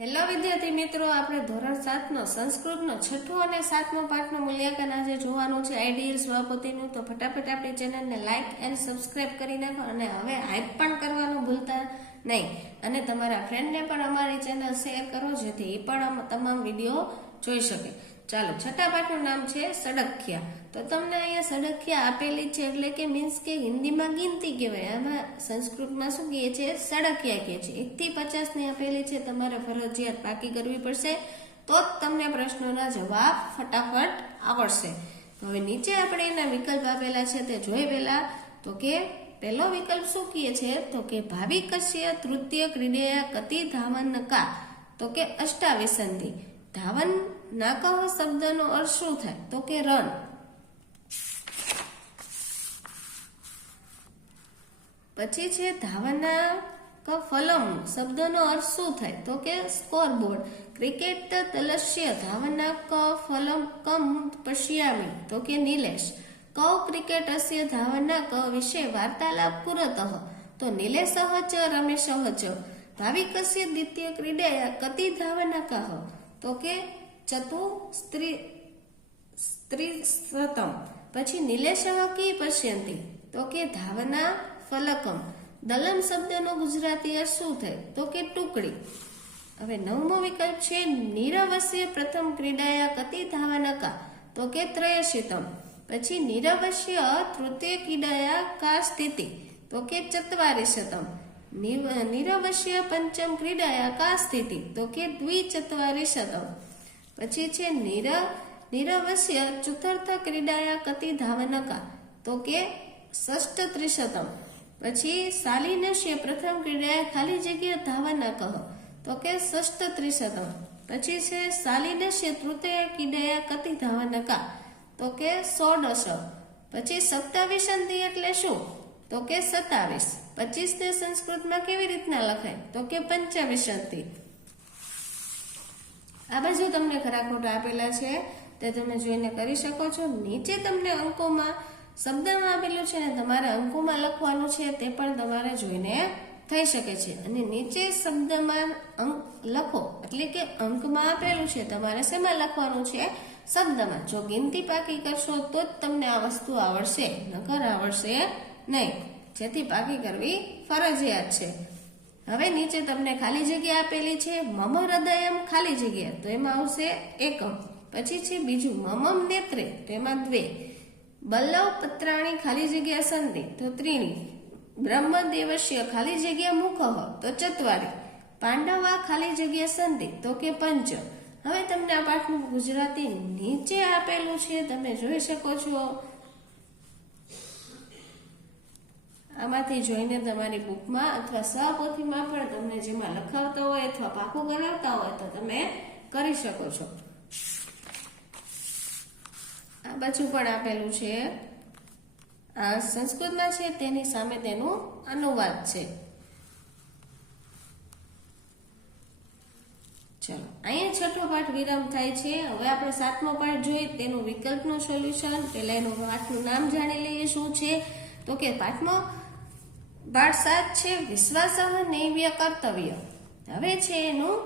Hello વિદ્યાર્થી મિત્રો, આપણે ધોરણ 7નો સંસ્કૃતનો છઠ્ઠો અને 7મો પાઠનું મૂલ્યાંકન આજે જોવાનું છે આઈડિયલ સ્વપતિનું. તો ફટાફટ આપણી ચેનલને લાઇક એન્ડ સબસ્ક્રાઇબ કરી નાખો અને હવે હાઈપ પણ કરવાનું ભૂલતા નહીં અને તમારા ફ્રેન્ડને પણ અમારી ચેનલ શેર કરો જેથી એ પણ તમામ વિડીયો જોઈ શકે. ચાલો, છઠ્ઠા પાઠનું નામ છે સડખ્યા. તો તમને અહીંયા સડખ્યા આપેલી છે એટલે કે મીન્સ કે હિન્દીમાં ગિનતી કહેવાય, આમાં સંસ્કૃતમાં શું કહે છે? સડખ્યા કહે છે. 1 થી 50 ની આપેલી છે, તમારે ફરજિયાત પાકી કરવી પડશે તો જ તમને પ્રશ્નોના જવાબ ફટાફટ આવડશે. હવે નીચે આપણે એના વિકલ્પ આપેલા છે તે જોઈ પહેલા. તો કે પહેલો વિકલ્પ શું કહે છે? તો કે ભાવિકસ્ય તૃતીય ક્રીડયા કતિ ધાવન કા. તો કે અષ્ટાવિસંધિ. ધાવન નાકહ શબ્દનો અર્થ શું થાય? તો કે રન. પછી છે ધાવના ક ફલમ શબ્દનો અર્થ શું થાય? તો કે સ્કોરબોર્ડ. ક્રિકેટ તલસ્ય ધાવના ક ફલમ કમ પશ્યામી. તો કે નિલેશ. કૌ ક્રિકેટ અસ્ય ધાવના ક વિશે વાર્તાલાપ કુરતઃ. તો નિલેશઃ ચ રમેશઃ ચ. ભાવિકસ્ય દ્વિતીય ક્રીડયા કતિ ધાવનકાઃ. તો કે ચતુસ્ત્રિશતમ. પછી નિલેશઃ કી પશ્યંતિ. તો કે ધાવના ફલકમ. દલમ શબ્દનો ગુજરાતી અર્થ શું થાય? તો કે ટુકડી. હવે 9મો વિકલ્પ છે નિરવસ્ય પ્રથમ ક્રીડાયા કતિ ધાવનકા. તો કે ત્રયશિતમ. પછી નિરવસ્ય તૃતીય ક્રીડાયા કા સ્થિતિ. તો કે ચત્વારિશતમ. નિરવસ્ય પંચમ ક્રીડાયા કા સ્થિતિ. તો કે દ્વિચત્વારિશતમ. પછી છે નિરવસ્ય ચતુર્થ ક્રીડાયા કતિ ધાવનકા. તો કે ષષ્ઠત્રિશતમ. પછી શાલિનસ્ય પ્રથમ ક્રીડાયા ખાલી જગ્યા ધાવનકઃ. તો કે ષષ્ઠત્રિશતમ. પછી છે શાલિનસ્ય તૃતીય ક્રીડાયા કતિ ધાવનકા. તો કે 16. પછી સપ્તાવિશંતિ એટલે શું? તો કે 27. 25 ને સંસ્કૃતમાં કેવી રીતના લખાય? તો કે પંચવિશંતિ. આ બાજુ તમને ખરા ખોટા આપેલા છે તે તમે જોઈને કરી શકો છો. નીચે તમને અંકોમાં શબ્દમાં આપેલું છે ને તમારે અંકોમાં લખવાનું છે તે પણ તમારે જોઈને થઈ શકે છે. અને નીચે શબ્દમાં અંક લખો એટલે કે અંકમાં આપેલું છે, તમારે શેમાં લખવાનું છે? શબ્દમાં. જો ગિનતી પાકી કરશો તો જ તમને આ વસ્તુ આવડશે, નકર આવડશે નહીં, જેથી પાકી કરવી ફરજિયાત છે. હવે નીચે તમને ખાલી જગ્યા આપેલી છે. મમ હૃદયમ ખાલી જગ્યા, તો એમાં આવશે એકમ. પછી છે બીજું મમમ નેત્રે, તો એમાં દ્વે. બલ્લવ પત્રાણી ખાલી જગ્યા સંધિ, તો ત્રીણી. બ્રહ્મદેવસ્ય ખાલી જગ્યા મુખઃ, તો ચત્વારી. પાંડવા ખાલી જગ્યા સંધિ, તો કે પંચ. હવે તમને આ પાઠનું ગુજરાતી નીચે આપેલું છે, તમે જોઈ શકો છો. આમાંથી જોઈને તમારી બુકમાં અથવા સહપોથીમાં પણ તમને જેમાં લખાવતા હોય અથવા પાકું કરાવતા હોય તો તમે કરી શકો છો. આ બાજુ પણ આપેલું છે, આ સંસ્કૃતમાં છે, તેની સામે તેનું અનુવાદ છે. ચલો, અહીંયા છઠ્ઠો પાઠ વિરામ થાય છે. હવે આપણે 7મો પાઠ જોઈએ, તેનું વિકલ્પનું સોલ્યુશન. પહેલા એનું પાઠનું નામ જાણી લઈએ શું છે. તો કે પાઠમાં પાઠ 7 છે વિશ્વાસઃ નૈવ્ય કર્તવ્ય. હવે છે એનું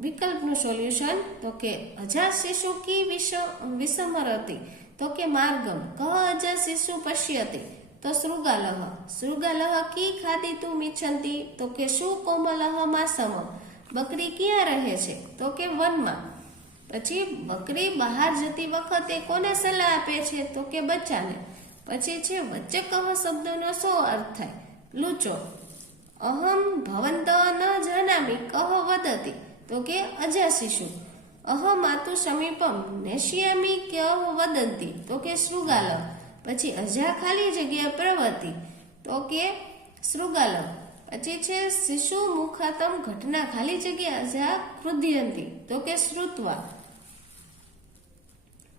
વિકલ્પનું સોલ્યુશન. તો કે અજા શિશુ કી વિસમરતી. તો કે માર્ગમ. કહ અજા શિશુ પશ્યતિ. તો શૃગાલહ. શૃગાલહ કી ખાદિતું મિચ્છન્તિ. તો કે શું કોમલહ માસમ. બકરી ક્યાં રહે છે? તો કે વનમાં. પછી બકરી બહાર જતી વખતે કોને સલાહ આપે છે? તો કે બચ્ચાને. પછી છે વચ્ચે કહ શબ્દનો શું અર્થ થાય? લૂચો. અહમ ભવંત ન જાનામી કહ વદતી. તો કે અજા શિશુ. અહમાતુ સમીપમ નેશ્યામી કહ વદંતી. તો કે શૃગાલ. પછી અજા ખાલી જગ્યા પ્રવૃત્તિ. તો કે શૃગાલ. પછી છે શિશુ મુખાતમ ઘટના ખાલી જગ્યા અજા કૃધ્યંતી. તો કે શ્રુત્વા.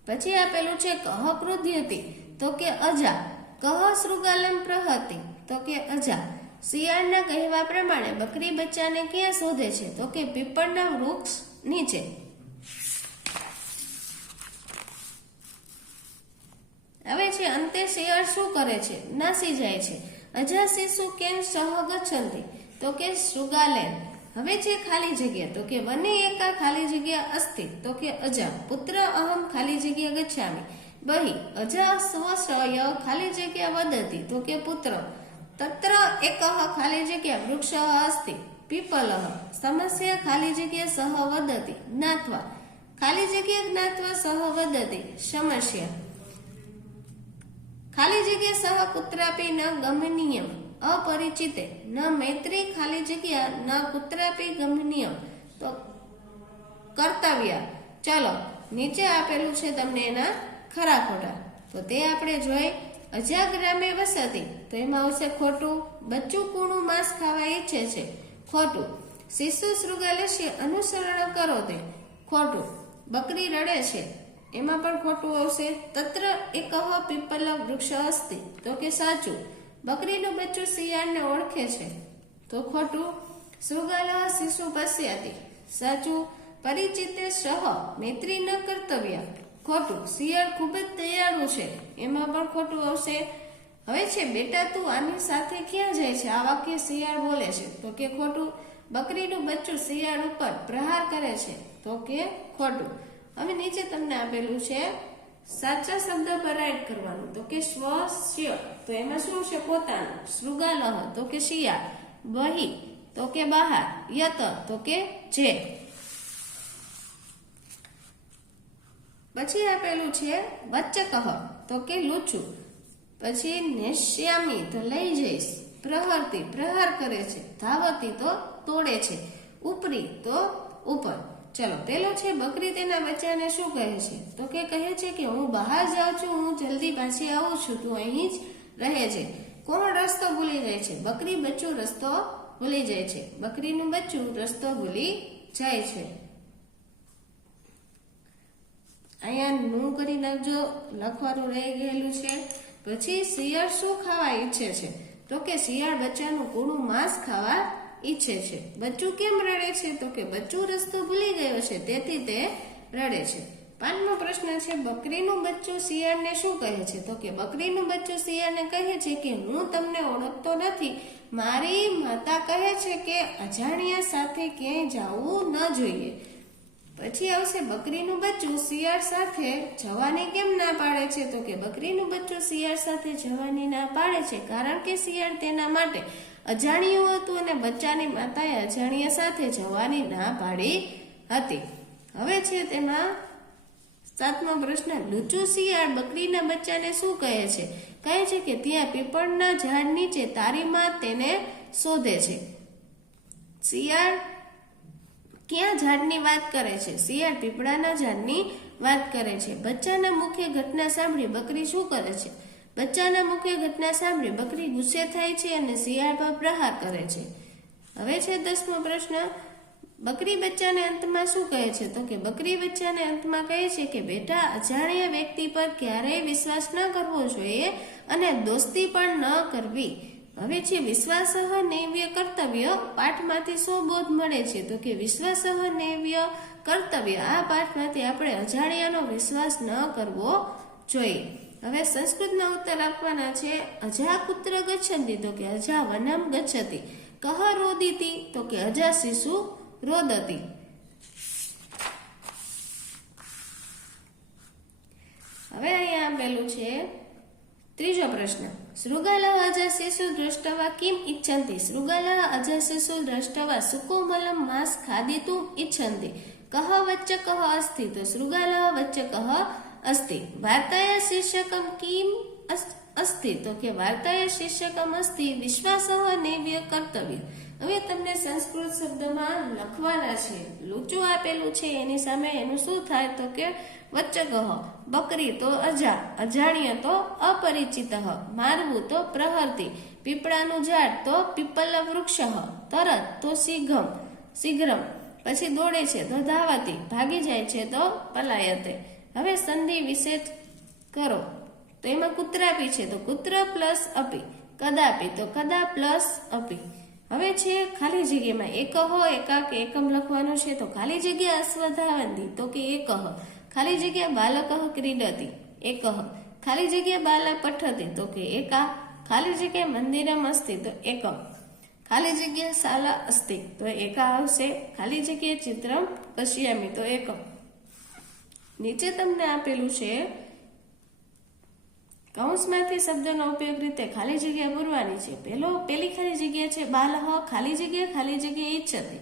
પછી આપેલું છે કહ કૃધ્યતી. તો કે અજા. કહ શૃગાલમ પ્રહતિ. તો કે અજા. શિયાળના કહેવા પ્રમાણે બકરી બચ્ચાને ક્યાં શોધે છે? તો કે પીપળના વૃક્ષ નીચે. હવે છે અંતે શિયાળ શું કરે છે? નાસી જાય છે. અજા શિશુ કેમ સહ ગચ્છન્તિ. તો કે શૃગાલેન. હવે છે ખાલી જગ્યા, તો કે વને એકા ખાલી જગ્યા અસ્તિ, તો કે અજા પુત્ર અહમ ખાલી જગ્યા ગચ્છામિ, બહિ અજા સ્વશ્રય ખાલી જગ્યા વદતિ, તો કે પુત્ર, તત્ર એકઃ ખાલી જગ્યા વૃક્ષ અસ્તિ, પીપલ સમસ્યા ખાલી જગ્યા સહ વદતિ, જ્ઞાત્વા ખાલી જગ્યા જ્ઞાત્વા સહ વદતિ, સમસ્યા ખાલી જગ્યા સહ કુત્રાપી ન ગમનીયમ, અપરિચિતે ન મૈત્રી ખાલી જગ્યા ન કુત્રાપી ગમનીયમ, તો કર્તવ્ય. ચલો નીચે આપેલું છે તમને એના ખરા ખોટા, તો તે આપણે જોઈ. અજા ગ્રામે વસતી, તો એમાં આવશે ખોટું. બચ્ચું કૂણું માંસ ખાવા ઈચ્છે છે, ખોટું. શિશુ શૃગાલસ્ય અનુસરણ કરો તે, ખોટું. બકરી રડે છે, એમાં પણ ખોટું આવશે. તત્ર એકઃ પીપલ વૃક્ષ અસ્તિ, તો કે સાચું. બકરીનું બચ્ચું શિયાળને ઓળખે છે, તો ખોટું. શૃગાલ શિશુ પશ્યતિ, સાચું. પરિચિતે સહ મૈત્રી ન કર્તવ્ય, ખોટું. શિયાળ ખૂબ જ દયાળુ છે, એમાં પણ ખોટું આવશે. હવે છે બેટા તું આની સાથે ક્યાં જાય છે, આ વાક્ય શિયાળ બોલે છે, તો કે ખોટું. બકરીનું બચ્ચું શિયાળ ઉપર પ્રહાર કરે છે, તો કે ખોટું. હવે નીચે તમને આપેલું છે સાચા શબ્દ પર રાઈટ કરવાનું, તો કે સ્વસ્ય, તો એમાં શું છે પોતાનું. શૃગાલહ, તો કે શિયાળ. બહિ, તો કે બહાર. યત, તો કે જે. પછી આપેલું છે વચ્ચકઃ, તો કે લૂચું. પછી નેશ્યામી, તો લઈ જઈશ. પ્રહરતી, પ્રહાર કરે છે. ધાવતી, તો તોડે છે. ઉપરી, તો ઉપર. ચલો પેલો છે બકરી તેના બચ્ચાને શું કહે છે, તો કે કહે છે કે હું બહાર જાઉં છું, હું જલ્દી પાછી આવું છું, તું અહીં જ રહે છે. કોણ રસ્તો ભૂલી જાય છે, બકરી બચ્ચું રસ્તો ભૂલી જાય છે. બકરીનું બચ્ચું રસ્તો ભૂલી જાય છે. અહીંયા નું કરી નાખજો, લખવાનું રહી ગયેલું છે. પછી શિયાળ શું ખાવા ઈચ્છે છે, તો કે શિયાળ બચ્ચાનું કૂણું માંસ ખાવા ઈચ્છે છે. બચ્ચું કેમ રડે છે, તો કે બચ્ચું રસ્તો ભૂલી ગયો છે, તેથી તે રડે છે. 5મો પ્રશ્ન છે બકરીનું બચ્ચું શિયાળને શું કહે છે, તો કે બકરીનું બચ્ચું શિયાળને કહે છે કે હું તમને ઓળખતો નથી, મારી માતા કહે છે કે અજાણ્યા સાથે ક્યાંય જવું ન જોઈએ. પછી આવશે બકરીનું બચ્ચું શિયાળ સાથે જવાની કેમ ના પાડે છે, તો કે બકરીનું બચ્ચું શિયાળ સાથે જવાની ના પાડે છે કારણ કે શિયાળ તેના માટે અજાણ્યું હતું અને બચ્ચાની માતાએ અજાણ્યા સાથે જવાની ના પાડી હતી. હવે છે તેમાં 7મો પ્રશ્ન, લૂચું શિયાળ બકરીના બચ્ચાને શું કહે છે? કહે છે કે ત્યાં પીપળના ઝાડ નીચે તારી માં તેને શોધે છે. શિયાળ ક્યાં ઝાડની વાત કરે છે? શિયાળ પીપળાના ઝાડની વાત કરે છે. બચ્ચાના મુખે ઘટના સાંભળી બકરી શું કરે છે? બચ્ચાના મુખે ઘટના સાંભળી બકરી ગુસ્સે થાય છે અને શિયાળ પર પ્રહાર કરે છે. હવે છે 10મો પ્રશ્ન, બકરી બચ્ચાને અંતમાં શું કહે છે? તો કે બકરી બચ્ચાને અંતમાં કહે છે કે બેટા, અજાણ્યા વ્યક્તિ પર ક્યારેય વિશ્વાસ ન કરવો જોઈએ અને દોસ્તી પણ ન કરવી. હવે છે વિશ્વાસઃ નૈવ્ય કર્તવ્ય, પાઠમાંથી શું બોધ મળે છે? તો કે વિશ્વાસઃ નૈવ્ય કર્તવ્ય, આ પાઠમાંથી આપણે અજાણ્યાનો વિશ્વાસ ન કરવો જોઈએ. હવે સંસ્કૃતના ઉત્તર આપવાના છે. અજા કુત્ર ગચ્છન્તિ? તો કે અજા વનમ ગચ્છતિ. કહ રોદિતિ? તો કે અજા શિશુ રોદતી. હવે અહીંયા આપેલું છે 3જો પ્રશ્ન, શૃગાલઃ અજા શિશુ દ્રષ્ટવા કિમ ઇચ્છન્તિ? શૃગાલઃ અજા શિશુ દ્રષ્ટવા સુકોમલમ માંસ ખાદિતુમ ઇચ્છન્તિ. કહ વચ્ચકઃ અસ્તિ? તો શૃગાલઃ વચ્ચકઃ અસ્તિ. વાર્તાયા શીર્ષકમ કિમ અસ્તિ? તો કે વાર્તાયા શીર્ષકમ અસ્તિ વિશ્વાસઃ નૈવ્ય કર્તવ્ય. હવે તમને સંસ્કૃત શબ્દમાં લખવાના છે. લૂચું આપેલું છે એની સામે એનું શું થાય? તો કે વચ્ચકઃ, બકરી તો અજા, અજાણ્ય તો અપરિચિત, મારવું તો પ્રહરતી, પીપળાનું ઝાડ તો પીપલ વૃક્ષ, તરત તો શીઘ્રમ, પછી દોડે છે તો ધાવતી, ભાગી જાય છે તો પલાયતે. હવે સંધિ વિશે કરો. તો એમાં કુત્રાપી છે તો કુત્ર પ્લસ અપી, કદાપી તો કદા પ્લસ અપી. હવે છે ખાલી જગ્યામાં એકહ, એકાક, એકમ લખવાનું છે. તો ખાલી જગ્યા અશ્વધાવંતી? તો કે એકહ. ખાલી જગ્યા બાલકઃ ક્રીડતી? એકહ. ખાલી જગ્યા બાલા પઠતી? તો કે એકા. ખાલી જગ્યા મંદિરમ અસ્તિ? તો એકમ. ખાલી જગ્યા શાલા અસ્તિ તો એકા આવશે. ખાલી જગ્યા ચિત્રમ પશ્યામી તો એકમ. નીચે તમને આપેલું છે કૌંસમાંથી શબ્દનો ઉપયોગ રીતે ખાલી જગ્યા પૂરવાની છે. પેલી ખાલી જગ્યા છે બાલહ ખાલી જગ્યા ઈચ્છતી.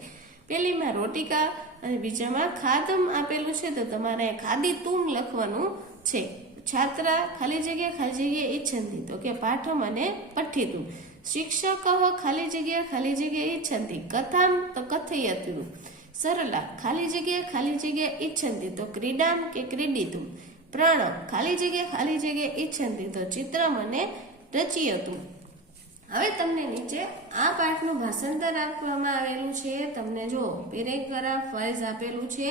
પેલીમાં રોટિકા અને બીજામાં ખાદમ આપેલું છે તો તમારે ખાદી તુમ લખવાનું છે. છાત્રા ખાલી જગ્યા ઈચ્છંતી તો કે પાઠમ અને પઠિતું. શિક્ષક ખાલી જગ્યા ઈચ્છંતી કથામ તો કથયતું. સરલા ખાલી જગ્યા ઈચ્છંતી તો ક્રીડામ કે ક્રીડિતું. પ્રણવ ખાલી જગ્યા ઈચ્છંતી તો ચિત્રમ અને રચયતું. હવે તમને નીચે આ પાઠનું ભાષાંતર આપવામાં આવેલું છે. તમને જો પેરેગ્રાફ વાઇઝ આપેલું છે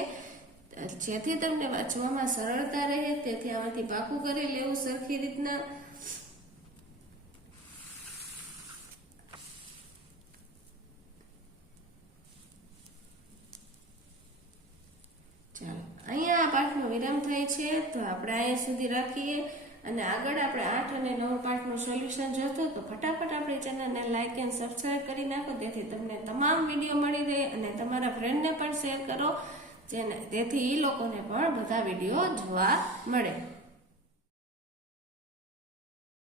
જેથી તમને વાંચવામાં સરળતા રહે તેથી આમાંથી પાકું કરી લેવું સરખી રીતના. ચાલો અહીંયા આ પાઠનો વિરામ થાય છે તો આપણે અહીંયા સુધી રાખીએ અને આગળ આપણે 8 અને 9 પાઠનું સોલ્યુશન જોતું તો ફટાફટ આપણી ચેનલને લાઈક એન્ડ સબસ્ક્રાઇબ કરી નાખો જેથી તમને તમામ વિડીયો મળી રહે અને તમારા ફ્રેન્ડને પણ શેર કરો જેથી એ લોકોને પણ બધા વિડીયો જોવા મળે.